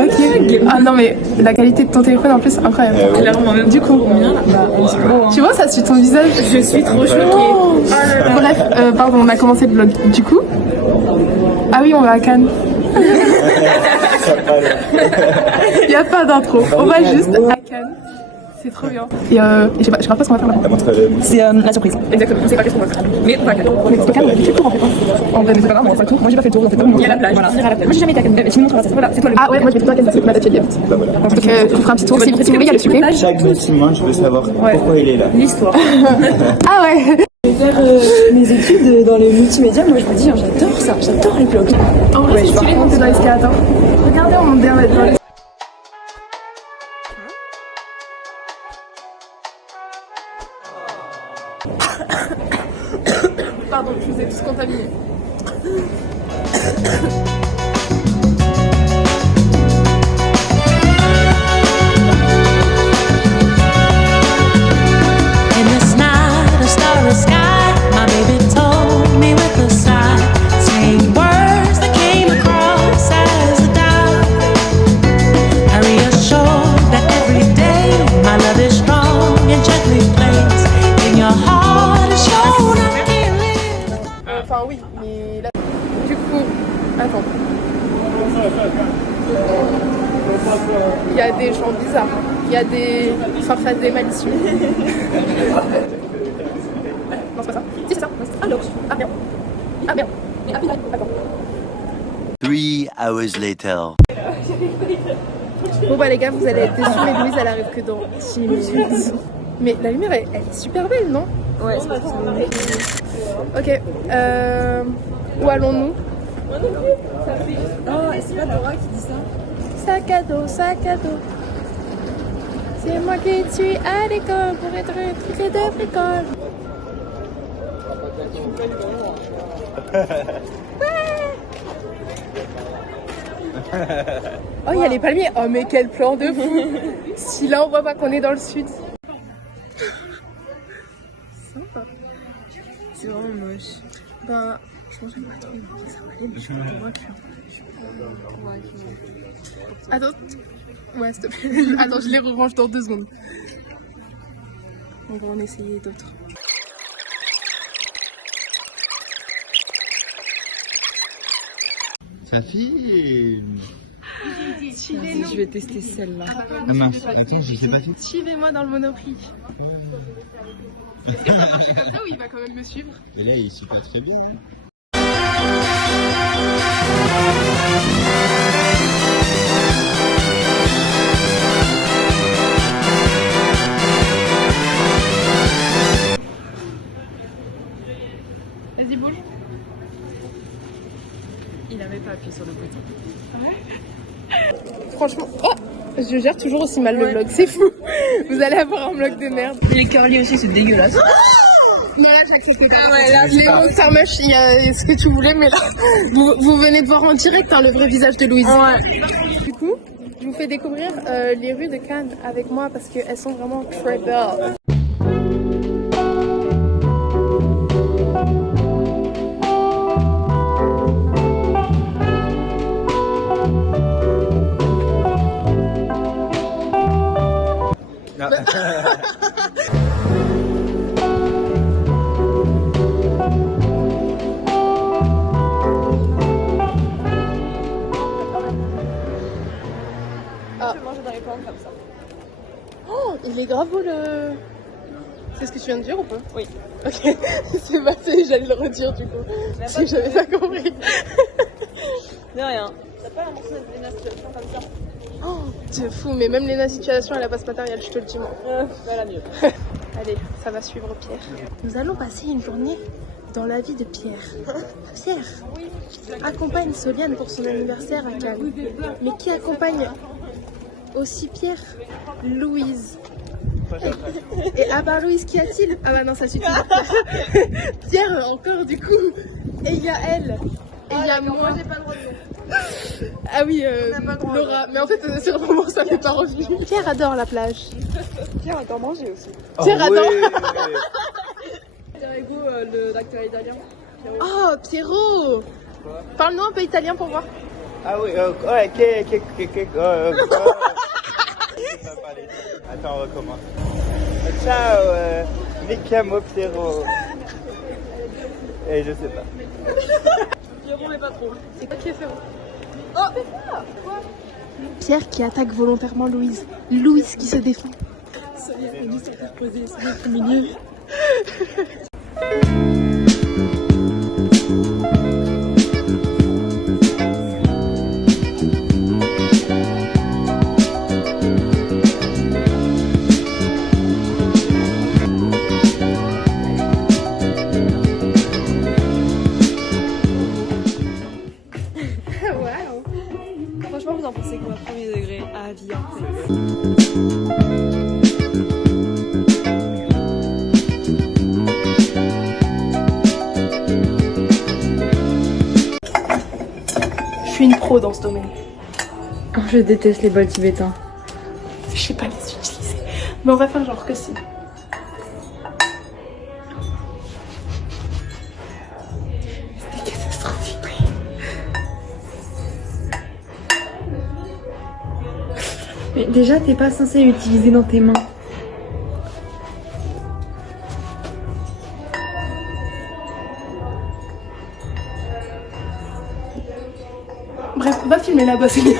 Ok. Ah non mais la qualité de ton téléphone en plus incroyable. Clairement, même du coup, combien là Tu vois ça suit ton visage. Je suis trop choquée. Oh bref, pardon, on a commencé le vlog. Du coup, ah oui, on va à Cannes. Il n'y a pas d'intro. On va juste à Cannes. C'est trop bien. Et je sais pas ce qu'on va faire là. C'est la surprise. Exactement, on sait pas qu'est-ce qu'on va faire. Mais on va à Cannes. Mais c'est Cannes, on a fait le tour en fait. En vrai, mais c'est pas grave, on va faire le tour. Moi j'ai pas fait le tour, on fait pas le tour. Il y a la plage. Voilà. Moi j'ai jamais été à Cannes. Tu me montres ça. Voilà, c'est toi le. Ah ouais, moi je vais plutôt à Cannes parce que ma date elle y habite. Donc tu feras un petit tour. Si vous voulez, il y a le sucré. Chaque bâtiment, je veux savoir pourquoi il est là. L'histoire. Ah ouais. Faire mes études dans les multimédia, moi je me dis j'adore ça, j'adore les blogs. En vrai, c'est stylé de monter dans l'escalator. Regardez, on monte bien dans l'escalator. Pardon, je vous ai tous contaminés. In this night, a starry sky, my baby told me with a sigh, saying words that came across as a doubt. I reassured that every day my love is strong and gently placed in your heart is shown I can't live. Enfin oui, mais là... Du coup... Attends. Il y a des gens bizarres. Il y a des... Enfin, des malicieux. Non, c'est pas ça. Si, c'est ça. Alors, ah merde. Ah merde. Attends. 3 hours later. Bon bah les gars, vous allez être déçus, mais Louise elle arrive que dans 10 minutes. Mais la lumière elle est super belle, non? Ouais, c'est pas trop. Ok, où allons-nous? Oh, et c'est pas Dora qui dit ça? Sac à dos, sac à dos. C'est moi qui suis à l'école pour être truqué de bricole. Oh, il y a les palmiers. Oh, mais quel plan de fou. Si là, on voit pas qu'on est dans le sud. Sympa. C'est vraiment moche. Ben, je pense que je vais pas trop que ça va aller, mais je suis pas convaincue. Attends. Ouais, s'il te plaît. Attends, je les rerange dans 2 secondes. On va en essayer d'autres. Sa fille. Je vais tester celle-là. Non, attends, je sais pas tout. Suivez-moi dans le Monoprix. Est-ce que ça marche comme ça ou il va quand même me suivre? Et là, il suit pas très bien. Hein. Vas-y, bouge. Il avait pas appuyé sur le bouton. Franchement, oh, je gère toujours aussi mal le vlog, c'est fou. Vous allez avoir un vlog de merde. Les curly aussi, c'est dégueulasse. Non, là, j'accepte pas. Ouais, là, les Monster Mush, il y a ce que tu voulais, mais là, vous venez de voir en direct hein, le vrai visage de Louise. Ouais. Du coup, je vous fais découvrir les rues de Cannes avec moi parce qu'elles sont vraiment très belles. Ah. Je vais manger dans les plantes comme ça. Oh, il est grave beau le... C'est ce que tu viens de dire ou pas? Oui. Ok, c'est passé, j'allais le redire du coup. Si j'avais pas compris. De rien. T'as pas un morceau de Léna Situation comme ça? Oh, c'est fou, mais même Léna Situation, elle a pas ce matériel, je te le dis moi. Voilà mieux. Allez, ça va suivre Pierre. Nous allons passer une journée dans la vie de Pierre. Pierre accompagne Soliane pour son anniversaire à Cannes. Mais qui accompagne aussi Pierre? Louise. Et à part Louise, qu'y a-t-il? Ah bah non, ça suffit. Pierre encore du coup. Et il y a elle. Et il y a moi. J'ai pas le droit de dire. Ah oui, Laura. Mais en fait, c'est vraiment ça fait pas envie. Pierre adore la plage. Pierre adore manger aussi. Pierre adore. Pierre Ego, l'acteur italien. Oh, Pierrot. Parle-nous un peu italien pour voir. Ah oui, ouais, je sais pas parler. Attends, on recommence. Ciao, mi chiamo Piero. Et je sais pas. C'est quoi qui est fait? Oh, Pierre qui attaque volontairement Louise. Louise qui se défend. Franchement, vous en pensez quoi? Premier degré à vie. Je suis une pro dans ce domaine. Je déteste les bols tibétains. Je sais pas les utiliser. Mais on va faire genre que si. C'était catastrophique. Mais déjà, t'es pas censé l'utiliser dans tes mains. Bref, on va filmer là-bas, c'est bien.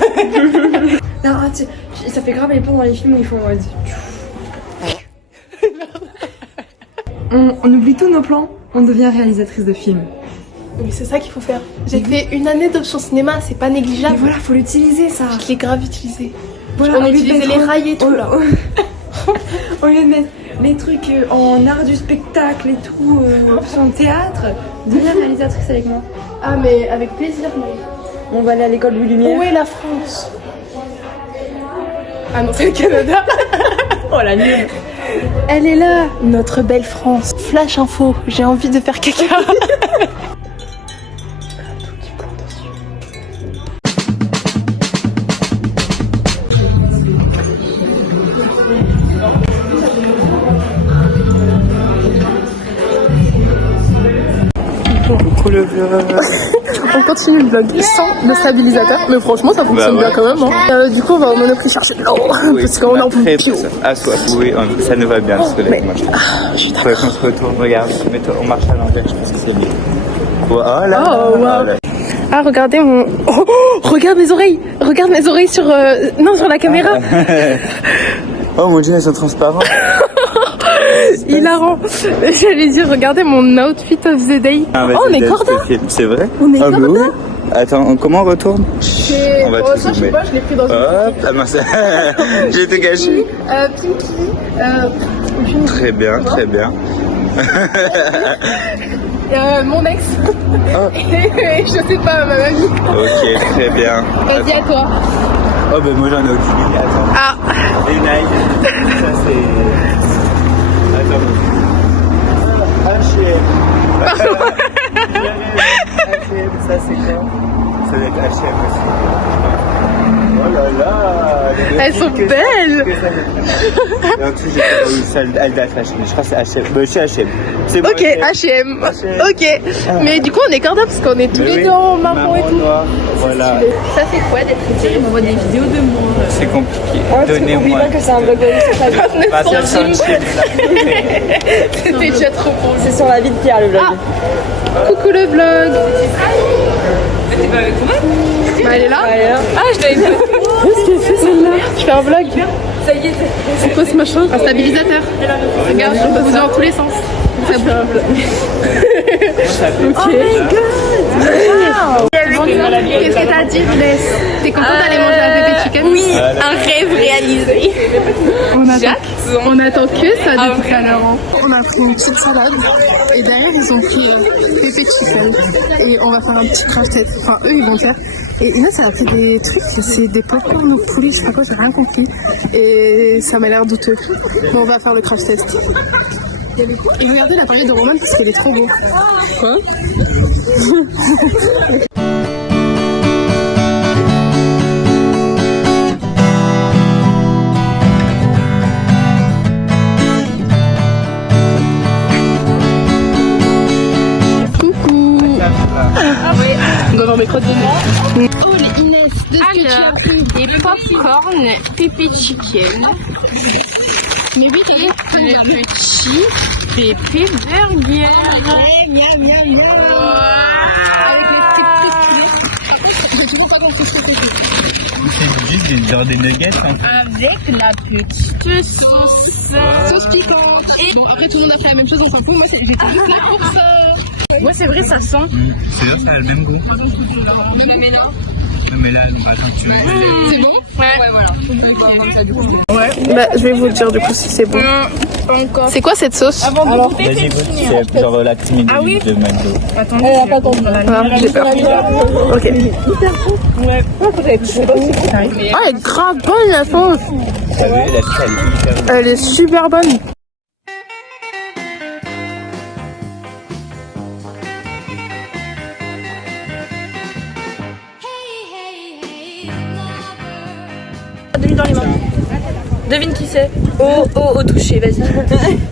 Non, ça fait grave les plans dans les films où ils font en mode. On oublie tous nos plans, on devient réalisatrice de films. Oui, c'est ça qu'il faut faire. J'ai fait une année d'option cinéma, c'est pas négligeable. Et voilà, faut l'utiliser ça. Je l'ai grave utilisé. Voilà, on utilisait les rails et tout là. Au lieu de mettre les trucs en art du spectacle et tout, option théâtre, deviens réalisatrice avec moi. Ah mais avec plaisir. Mais... On va aller à l'école Louis Lumière. Où est la France? Ah non, c'est le Canada. Oh la nulle. Elle est là, notre belle France. Flash info, j'ai envie de faire caca. On continue le vlog sans le stabilisateur, mais franchement ça fonctionne bien quand même. Hein. Du coup on va au Monoprix chercher de l'eau, parce qu'on en peut plus. Ah, soit, oui, ça nous va bien le soleil. Moi, faudrait qu'on se retourne, regarde, on marche à l'envers, je pense que c'est mieux. Oh là là, Oh, wow. Ah regardez mon... Oh, regarde mes oreilles sur... Non, sur la caméra. Oh mon dieu, elles sont transparentes. Hilarant. J'allais dire, regardez mon outfit of the day. Ah, oh, on est corda. C'est vrai? On est corda. Oui. Attends, comment on retourne? On va tout ça, je sais zoomer. pas, je l'ai pris dans une... Hop, ah mince, j'ai été caché. Pinky, Très bien, très bien. mon ex. Oh. Et je sais pas, ma mamie. Ok, très bien. Vas-y, à toi. Oh ben moi j'en ai aucune idée, attends. Ah. Et Nike, ça c'est... Attends. H&M. H&M, ça c'est quoi? Ça doit être H&M aussi. Oh là là. Elles sont belles. Et en dessous j'ai pas eu celle Alda Fashion, je crois que c'est H&M. Bah c'est H&M. C'est bon, Ok, H&M. Ok. Mais du coup on est corda parce qu'on est tous les deux en marron et tout. Noir, voilà. Ça fait quoi d'être ici? On voit des vidéos de moi. C'est compliqué. N'oublie Donnez-moi. pas que c'est un vlog sur la vie. 29 centimes. C'était déjà trop pour C'est sur la vie de Pierre le vlog. Coucou le vlog. T'es pas avec moi? Bah elle est là. Ah je l'avais pas. Qu'est-ce qu'elle fait celle-là? Je fais un vlog. Ça y est. C'est quoi ce machin? Un stabilisateur. Regarde, je peux bouger dans tous les sens. Ça fait un vlog. Ok. Oh my god. Qu'est-ce que t'as dit? T'es contente d'aller manger un bébé chicken? Oui. Un rêve réalisé. On attend que ça depuis tout à l'heure. On a pris une petite salade et derrière ils ont pris pépé chicken et on va faire un petit crash test. Enfin eux ils vont le faire. Et Inès elle a pris des trucs, c'est des popcorn au poulet, je sais pas quoi, j'ai rien compris. Et ça m'a l'air douteux. Mais on va faire le crash test. Et regardez l'appareil de Roman parce qu'elle est trop beau. Quoi? dans mes crottes de nez. Oh les Inès, de ce que tu as pris des popcorn pépé chicken. Mais oui, et le petit pépé burger. Miam, miam, miam. Avec les frites frites. J'ai toujours pas compris ce que c'est. C'est juste genre des nuggets en fait. Avec la petite sauce. Sauce piquante. Et bon, après tout le monde a fait la même chose, on s'en fout. Moi, j'étais juste là pour ça. Ouais, c'est vrai, ça sent. C'est sûr, ça a le même goût. Mais là. Mais là, on va continuer. C'est bon? Ouais, voilà. Ouais. Bah, je vais vous le dire du coup si c'est bon. Pas encore. C'est quoi cette sauce? Avant de goûter, Vas-y, c'est goûte, fini. c'est genre la timide de McDo. Attendez, elle a pas compris. Ah, j'ai peur. Ok. Ouais, je sais pas si ça arrive. Ah, elle est grave bonne la sauce. T'as vu, la vie, elle est hyper bonne. Elle est super bonne. Devine dans les mains. Devine qui c'est. Au toucher, vas-y.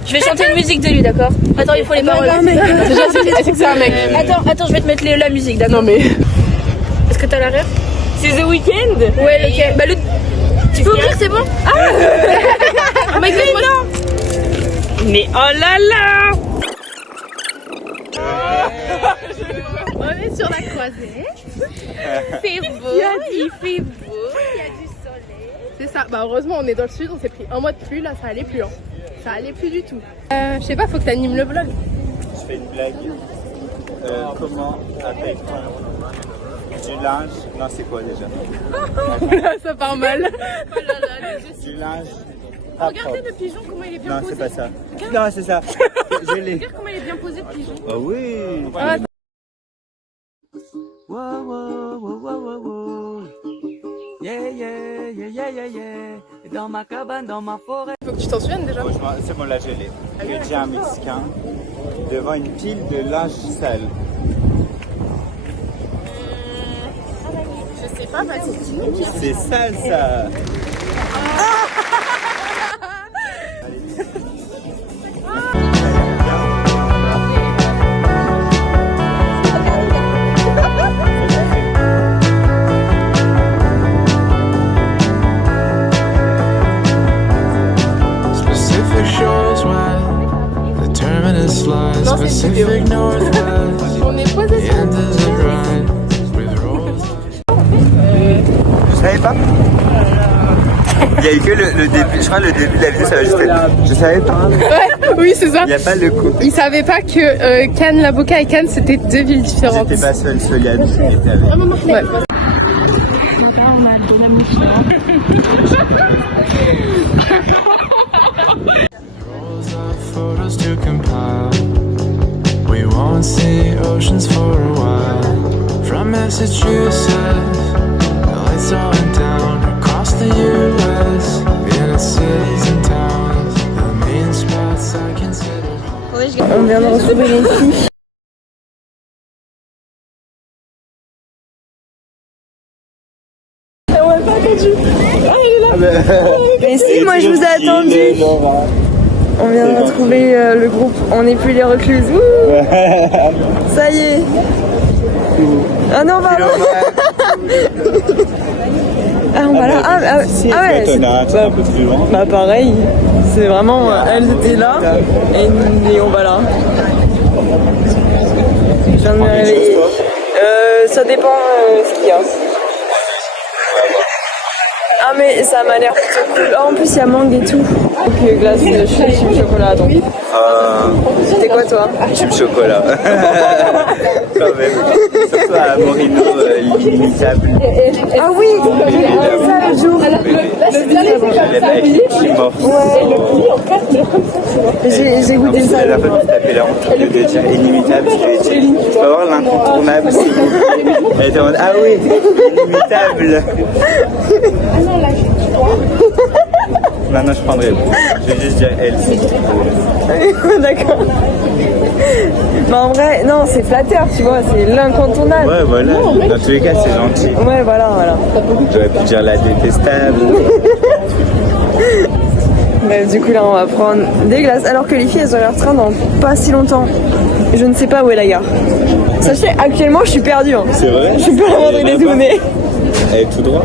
Je vais chanter une musique de lui, d'accord? Attends, il faut les paroles. Déjà, c'est que c'est un mec. Attends, je vais te mettre la musique, d'accord? Non mais. Est-ce que t'as la rêve? C'est The Weeknd. Ouais, ok. Bah, tu peux ouvrir, c'est bon? Ah oh my god, non! Mais oh là là. On est sur la croisette. C'est beau. Il fait beau. Il y a du soleil. C'est ça. Bah heureusement on est dans le sud. On s'est pris un mois de pluie. Là ça allait plus. Hein. Ça allait plus du tout. Je sais pas. Faut que t'animes le vlog. Je fais une blague. Comment avec du linge. Non, c'est quoi déjà? Ça part mal. Du linge. Regardez le pigeon comment il est bien Non, posé. c'est pas ça. Non, c'est ça. Je l'ai. Regarde comment il est bien posé le pigeon. Ah oui. Whoa, whoa, whoa, whoa, whoa, whoa. Yeah, yeah, yeah, yeah, yeah, yeah. Dans ma cabane, dans ma forêt. Faut que tu t'en souviennes déjà. Franchement, c'est bon, là je l'ai. J'ai dit un Mexicain devant une pile de linge sale. Je sais pas. Vas-y. C'est sale ça. Specific shores where the terminus lies. Pacific Northwest, On est posé the sur end is a ride with rolls. Je savais pas. Il y a eu que le début, je crois le début de la vidéo ça va juste être. Je savais pas. Ouais, oui c'est ça. Il n'y a pas le coup. Il savait pas que Cannes, l'avocat et Cannes c'était deux villes différentes. J'étais pas seul, Soliane qui était avec. Ouais. Rolls of photos to compile. We won't see oceans for a while. From Massachusetts, the lights all went down across the U.S. In its cities and towns, the main spots I consider home. On vient de retrouver les filles. Mais si, moi je vous ai attendu. On vient de retrouver le groupe. On n'est plus les recluses. Wouh. Ça y est. Ah non, pardon. Ah, on va là. Ah ouais. C'est un peu plus loin. Bah pareil, c'est vraiment, elles étaient là et on va là. Je viens de me réveiller. Ça dépend ce qu'il y a. Ah mais ça m'a l'air plutôt cool. Ah, en plus il y a mangue et tout. Donc glace, je suis chip chocolat donc. C'était quoi toi? Chip chocolat. Quand même. Surtout à Morino, l'inimitable. Ah oui, j'ai goûté ça le jour. J'ai goûté ça. La fois que tu t'appelais la honte de dire inimitable, je lui ai dit, tu vas voir l'incontournable aussi. Elle était en mode, ah oui, inimitable. Maintenant je prendrai. Je vais juste dire elle. D'accord. Mais en vrai, non, c'est flatteur, tu vois, c'est l'incontournable. Ouais, voilà. Dans tous les cas, c'est gentil. Ouais, voilà. J'aurais pu dire la détestable. Bref, du coup là on va prendre des glaces alors que les filles elles ont leur train dans pas si longtemps. Je ne sais pas où est la gare. Sachez, actuellement je suis perdue. Hein. C'est vrai? Je suis pas la moindre idée d'où on est. Elle est tout droit.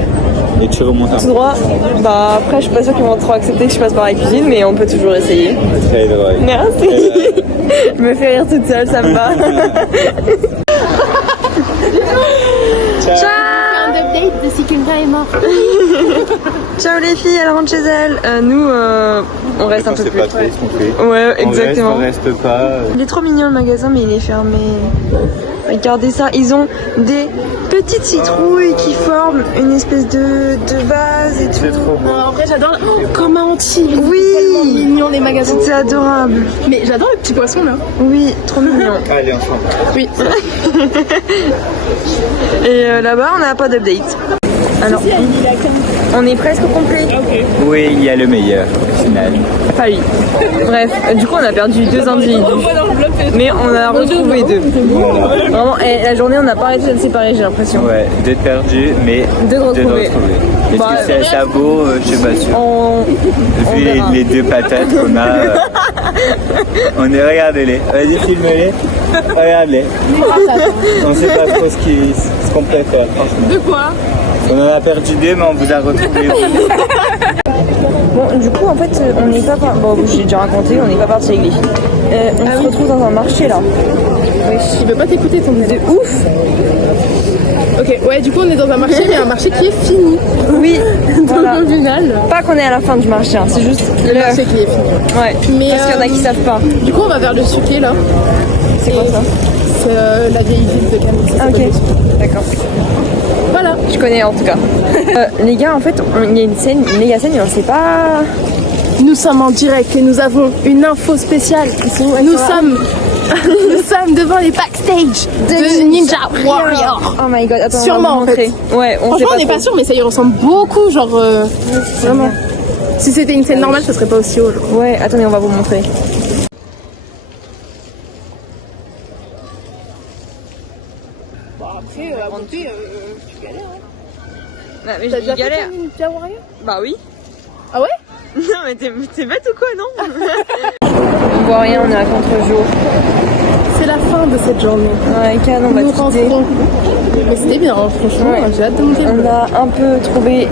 Et tu remontes un Tout droit. Bah après je suis pas sûre qu'ils vont trop accepter que je passe par la cuisine, mais on peut toujours essayer. très droit. Merci. Je me fais rire toute seule, ça me va. Ciao. Un update de si quelqu'un est mort. Ciao les filles, elles rentrent chez elles. Nous, on reste un peu C'est plus. pas trop ce qu'on fait. Ouais, exactement. On reste pas. Il est trop mignon le magasin, mais il est fermé. Regardez ça, ils ont des petites citrouilles qui forment une espèce de vase et tout. C'est trop beau. En vrai, j'adore. Oh, comme un Antibes. Oui. Tellement mignon les magasins. C'est adorable. Mais j'adore le petit poisson là. Oui, trop mignon. Allez, ensemble. Oui. Et là-bas, on n'a pas d'update. Alors, on est presque au complet. Oui, il y a le meilleur au final. Pas lui. Bref, du coup, on a perdu 2 individus. Mais on a retrouvé 2. Vraiment, et la journée, on n'a pas arrêté de se séparer, j'ai l'impression. Ouais, d'être perdu, mais De retrouver. Est-ce Bah, que ça vaut? Je sais pas sûr. On Vu verra. les 2 patates qu'on a, on est, regardez-les. Vas-y, filme-les. Regarde-les. On sait pas trop ce qu'on préfère, franchement. De quoi? On en a perdu 2, mais on vous a retrouvé. Bon, du coup, en fait, on n'est pas parti. Bon, j'ai déjà raconté, on n'est pas parti avec les filles. On se retrouve dans un marché là. Il veut pas t'écouter ton De ouf. Ok, ouais, du coup, on est dans un marché, mais un marché qui est fini. Oui, voilà. Au final. Pas qu'on est à la fin du marché, hein, c'est juste Le marché qui est fini. Ouais, Mais, parce qu'il y en a qui savent pas. Du coup, on va vers le suquet là. C'est quoi ça? C'est la vieille ville de Camille. Ah, ok, d'accord. Voilà. Je connais en tout cas. Les gars, en fait, il y a une scène, une méga scène, mais on sait pas. Nous sommes en direct et nous avons une info spéciale. Nous sommes devant les backstage de Ninja Warrior. Oh my god, attends, Sûrement, on va vous en montrer. Ouais, on sait Franchement, pas on n'est trop. pas sûr, mais ça y ressemble beaucoup, genre vraiment. Si c'était une scène normale, ça serait pas aussi haut. Genre. Ouais, attendez, on va vous montrer. Après, à monter, tu galères. Bah, mais je dis galère. Ninja Warrior? Bah oui. Ah ouais? Non, mais t'es bête ou quoi, non? On voit rien, on est à contre-jour. C'est la fin de cette journée. Ouais, Cannes, on va Nous quitter. rentrons. Mais c'était bien, hein, franchement, Ouais. j'ai hâte de monter. On a un peu trouvé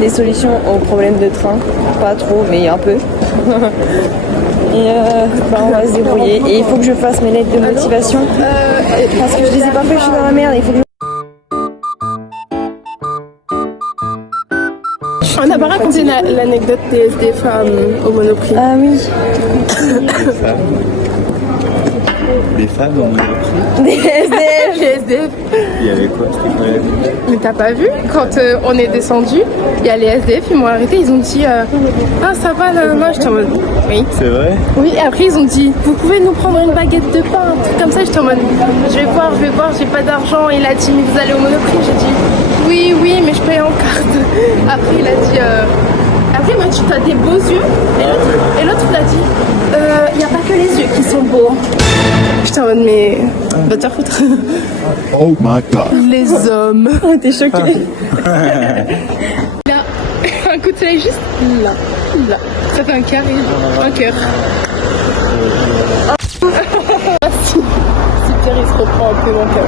des solutions aux problèmes de train. Pas trop, mais un peu. Et bah, on va se débrouiller. Et il faut que je fasse mes lettres de motivation. Parce que je les ai pas fait, je suis dans la merde. Il faut que... On n'a pas raconté l'anecdote des SDF au Monoprix. Ah oui. Des femmes ont pris. Des SDF. Les SDF. Il y avait quoi? C'était quoi la vie? Mais t'as pas vu? Quand on est descendu, il y a les SDF, ils m'ont arrêté, ils ont dit ah ça va là, là, j'étais en mode oui. C'est vrai? Oui, et après ils ont dit vous pouvez nous prendre une baguette de pain, un truc comme ça, j'étais en mode je vais voir, j'ai pas d'argent. Il a dit mais vous allez au Monoprix, j'ai dit oui mais je paye en carte. Après il a dit après moi tu as des beaux yeux et l'autre il a dit il n'y a pas que les yeux qui sont beaux. J'étais en mode mais va te faire foutre. Oh my god. Les hommes. T'es choquée. Là, un coup de soleil juste là. Ça fait un carré, un cœur. Si Pierre il se reprend un peu mon cœur.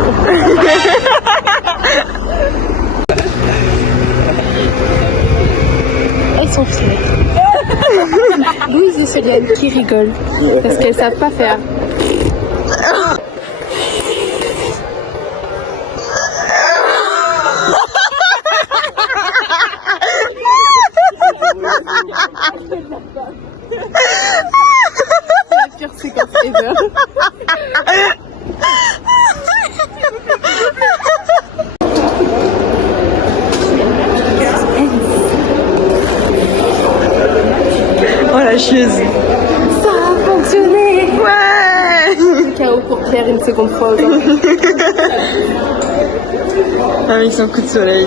Elles sont fines. Louise et Soliane qui rigolent parce qu'elles savent pas faire. La pire séquence ever. Oh la chieuse. Ça a fonctionné. Ouais. KO pour Pierre une seconde fois aujourd'hui. Avec son coup de soleil.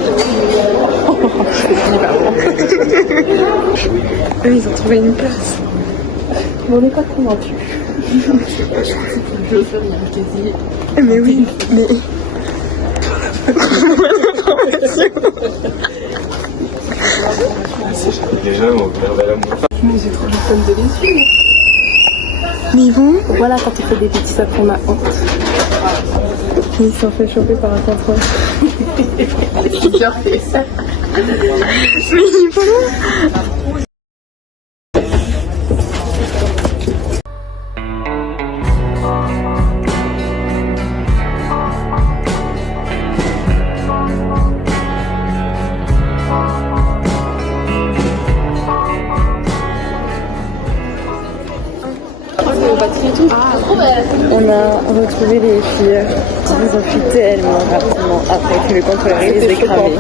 Eux, ils ont trouvé une place. Mais on n'est pas convaincus. Mais oui, mais... Déjà, on perd l'amour. Mais j'ai trop le fun de les suivre. Mais bon, voilà, quand on fait des bêtises, après on a honte. Ils se sont fait choper par un contrôle. J'ai déjà fait ça. On a retrouvé les filles. Ils ont fui tellement rapidement après que le contrôleur les ait cramés.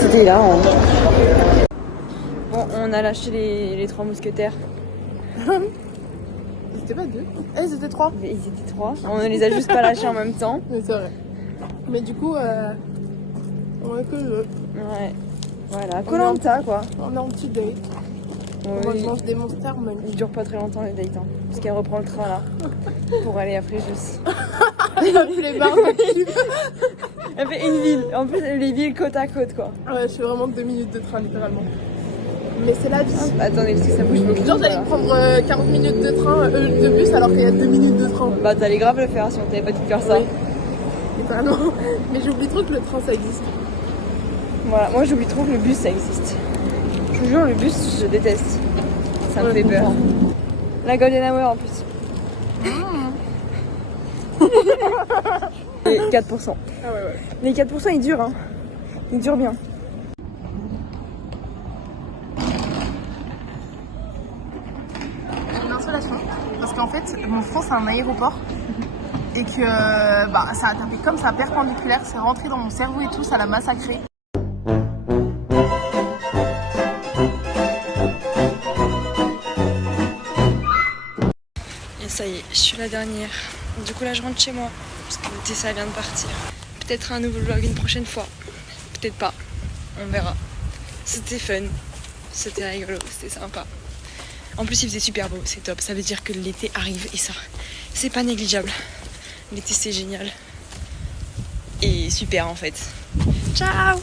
C'était là. Bon, on a lâché les trois mousquetaires. Ils étaient pas deux. Eh, ils étaient trois. Mais ils étaient trois. On ne les a juste pas lâchés en même temps. Mais c'est vrai. Mais du coup, on est que deux. Ouais. Voilà, Koh-Lanta quoi. On est en petit date. Moi, je mange des monsters même. Il dure pas très longtemps le date, hein, parce qu'elle reprend le train là pour aller à Fréjus. Elle a plus les barbecues. Elle fait une ville, en plus les villes côte à côte quoi. Ouais, je fais vraiment 2 minutes de train littéralement. Mais c'est la vie. Attendez, parce que ça bouge beaucoup. Genre, j'allais prendre 40 minutes de train, de bus alors qu'il y a 2 minutes de train. Bah t'allais grave le faire si on t'avait pas dit de faire ça. Oui. Littéralement. Mais j'oublie trop que le train ça existe. Voilà, moi j'oublie trop que le bus ça existe. Je vous jure, le bus je déteste. Ça me fait peur. La Golden Hour en plus. Et 4%. Ah ouais. Les 4% ils durent, hein. Ils durent bien. J'ai une insolation parce qu'en fait, mon front c'est un aéroport et que ça a tapé comme ça perpendiculaire, c'est rentré dans mon cerveau et tout, ça l'a massacré. Et ça y est, je suis la dernière. Du coup là je rentre chez moi parce que Tessa vient de partir. Peut-être un nouveau vlog une prochaine fois. Peut-être pas. On verra. C'était fun. C'était rigolo. C'était sympa. En plus il faisait super beau. C'est top. Ça veut dire que l'été arrive et ça, c'est pas négligeable. L'été c'est génial. Et super en fait. Ciao!